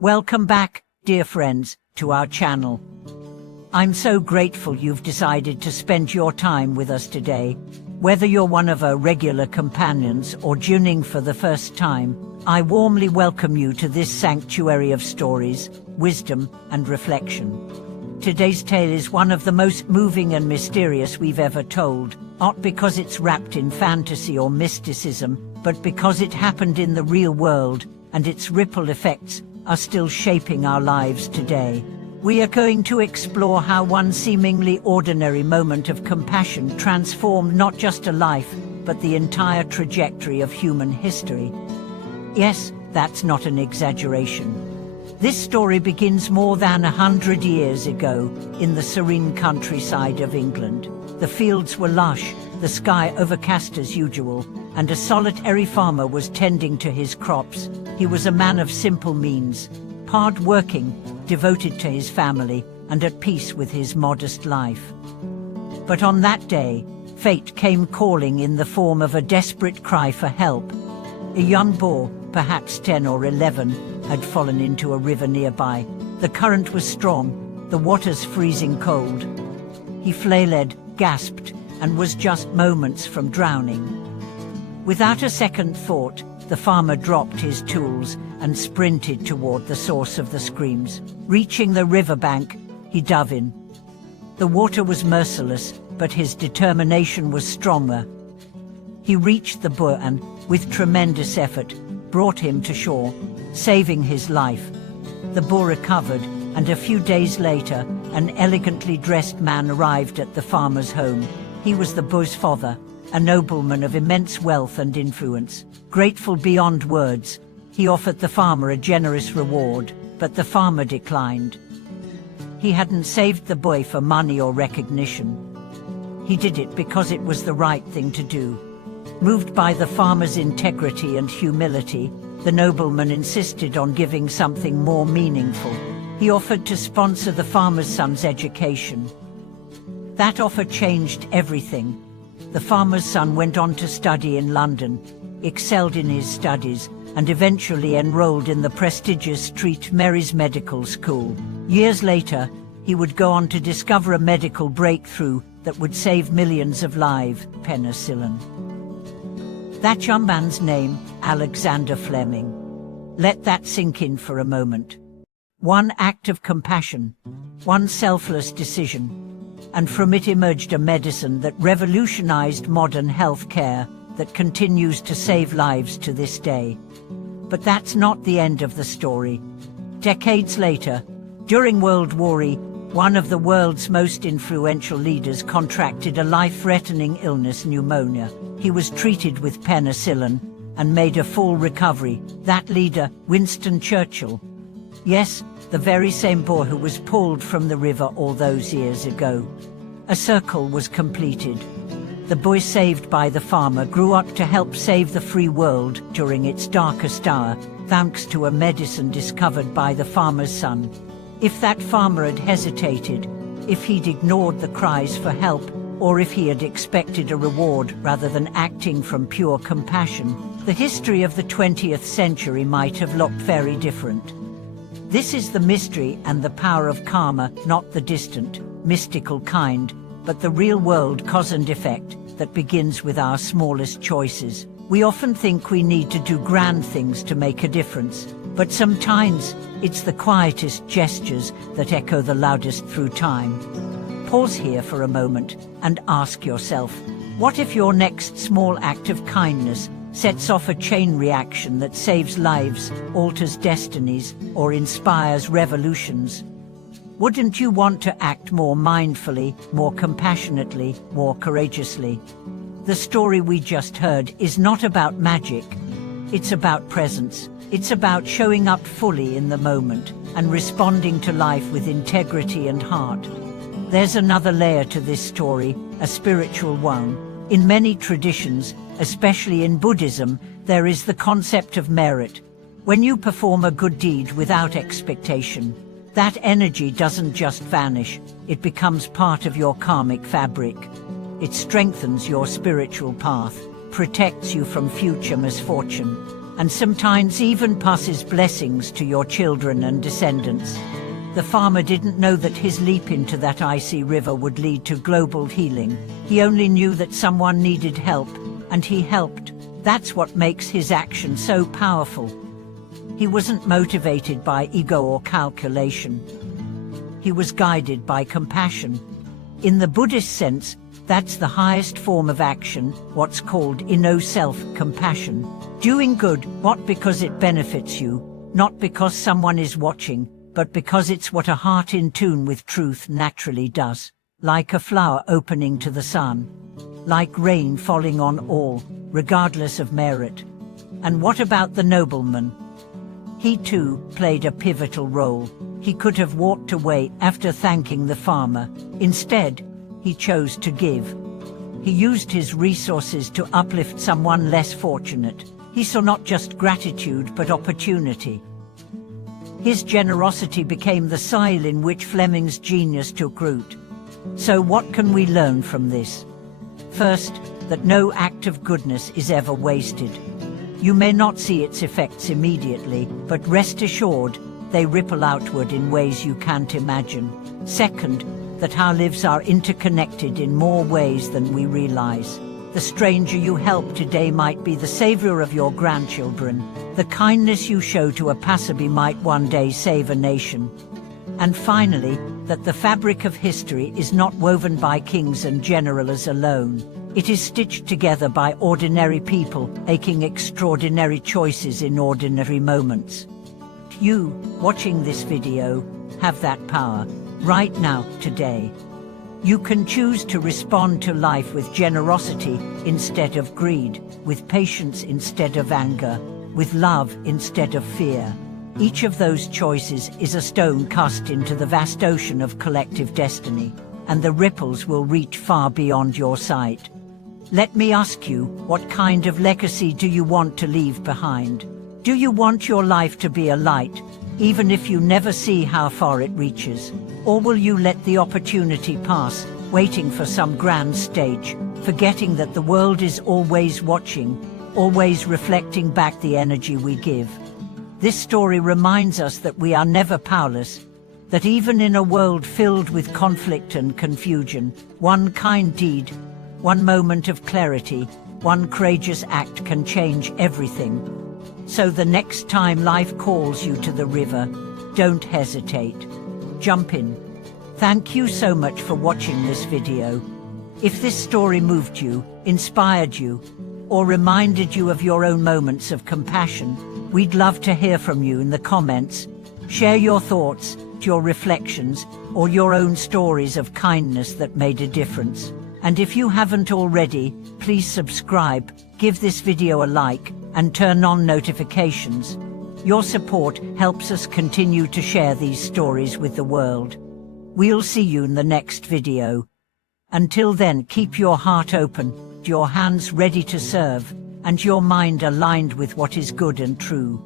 Welcome back, dear friends, to our channel. I'm so grateful you've decided to spend your time with us today. Whether you're one of our regular companions or tuning for the first time, I warmly welcome you to this sanctuary of stories, wisdom, and reflection. Today's tale is one of the most moving and mysterious we've ever told, not because it's wrapped in fantasy or mysticism, but because it happened in the real world, and its ripple effects are still shaping our lives today. We are going to explore how one seemingly ordinary moment of compassion transformed not just a life, but the entire trajectory of human history. Yes, that's not an exaggeration. This story begins more than 100 years ago, in the serene countryside of England. The fields were lush, the sky overcast as usual, and a solitary farmer was tending to his crops. He was a man of simple means, hard-working, devoted to his family, and at peace with his modest life. But on that day, fate came calling in the form of a desperate cry for help. A young boy, perhaps 10 or 11, had fallen into a river nearby. The current was strong, the waters freezing cold. He flailed, gasped, and was just moments from drowning. Without a second thought, the farmer dropped his tools and sprinted toward the source of the screams. Reaching the riverbank, he dove in. The water was merciless, but his determination was stronger. He reached the boy and, with tremendous effort, brought him to shore, saving his life. The boy recovered, and a few days later, an elegantly dressed man arrived at the farmer's home. He was the boy's father, a nobleman of immense wealth and influence. Grateful beyond words, he offered the farmer a generous reward, but the farmer declined. He hadn't saved the boy for money or recognition. He did it because it was the right thing to do. Moved by the farmer's integrity and humility, the nobleman insisted on giving something more meaningful. He offered to sponsor the farmer's son's education. That offer changed everything. The farmer's son went on to study in London, excelled in his studies, and eventually enrolled in the prestigious St. Mary's Medical School. Years later, he would go on to discover a medical breakthrough that would save millions of lives: penicillin. That young man's name, Alexander Fleming. Let that sink in for a moment. One act of compassion, one selfless decision, and from it emerged a medicine that revolutionized modern health care, that continues to save lives to this day. But that's not the end of the story. Decades later, during World War I, one of the world's most influential leaders contracted a life-threatening illness, pneumonia. He was treated with penicillin and made a full recovery. That leader, Winston Churchill. Yes, the very same boy who was pulled from the river all those years ago. A circle was completed. The boy saved by the farmer grew up to help save the free world during its darkest hour, thanks to a medicine discovered by the farmer's son. If that farmer had hesitated, if he'd ignored the cries for help, or if he had expected a reward rather than acting from pure compassion, the history of the 20th century might have looked very different. This is the mystery and the power of karma, not the distant, mystical kind, but the real-world cause and effect that begins with our smallest choices. We often think we need to do grand things to make a difference, but sometimes it's the quietest gestures that echo the loudest through time. Pause here for a moment and ask yourself, what if your next small act of kindness sets off a chain reaction that saves lives, alters destinies, or inspires revolutions? Wouldn't you want to act more mindfully, more compassionately, more courageously? The story we just heard is not about magic. It's about presence. It's about showing up fully in the moment and responding to life with integrity and heart. There's another layer to this story, a spiritual one. In many traditions, especially in Buddhism, there is the concept of merit. When you perform a good deed without expectation, that energy doesn't just vanish, it becomes part of your karmic fabric. It strengthens your spiritual path, protects you from future misfortune, and sometimes even passes blessings to your children and descendants. The farmer didn't know that his leap into that icy river would lead to global healing. He only knew that someone needed help, and he helped. That's what makes his action so powerful. He wasn't motivated by ego or calculation. He was guided by compassion. In the Buddhist sense, that's the highest form of action, what's called inno self-compassion. Doing good, what because it benefits you, not because someone is watching, but because it's what a heart in tune with truth naturally does. Like a flower opening to the sun. Like rain falling on all, regardless of merit. And what about the nobleman? He too played a pivotal role. He could have walked away after thanking the farmer. Instead, he chose to give. He used his resources to uplift someone less fortunate. He saw not just gratitude but opportunity. His generosity became the soil in which Fleming's genius took root. So what can we learn from this? First, that no act of goodness is ever wasted. You may not see its effects immediately, but rest assured, they ripple outward in ways you can't imagine. Second, that our lives are interconnected in more ways than we realize. The stranger you help today might be the savior of your grandchildren. The kindness you show to a passerby might one day save a nation. And finally, that the fabric of history is not woven by kings and generals alone. It is stitched together by ordinary people making extraordinary choices in ordinary moments. You, watching this video, have that power, right now, today. You can choose to respond to life with generosity instead of greed, with patience instead of anger, with love instead of fear. Each of those choices is a stone cast into the vast ocean of collective destiny, and the ripples will reach far beyond your sight. Let me ask you, what kind of legacy do you want to leave behind? Do you want your life to be a light, even if you never see how far it reaches? Or will you let the opportunity pass, waiting for some grand stage, forgetting that the world is always watching, always reflecting back the energy we give? This story reminds us that we are never powerless, that even in a world filled with conflict and confusion, one kind deed, one moment of clarity, one courageous act can change everything. So the next time life calls you to the river, don't hesitate. Jump in. Thank you so much for watching this video. If this story moved you, inspired you, or reminded you of your own moments of compassion, we'd love to hear from you in the comments. Share your thoughts, your reflections, or your own stories of kindness that made a difference. And if you haven't already, please subscribe, give this video a like, and turn on notifications. Your support helps us continue to share these stories with the world. We'll see you in the next video. Until then, keep your heart open, your hands ready to serve, and your mind aligned with what is good and true.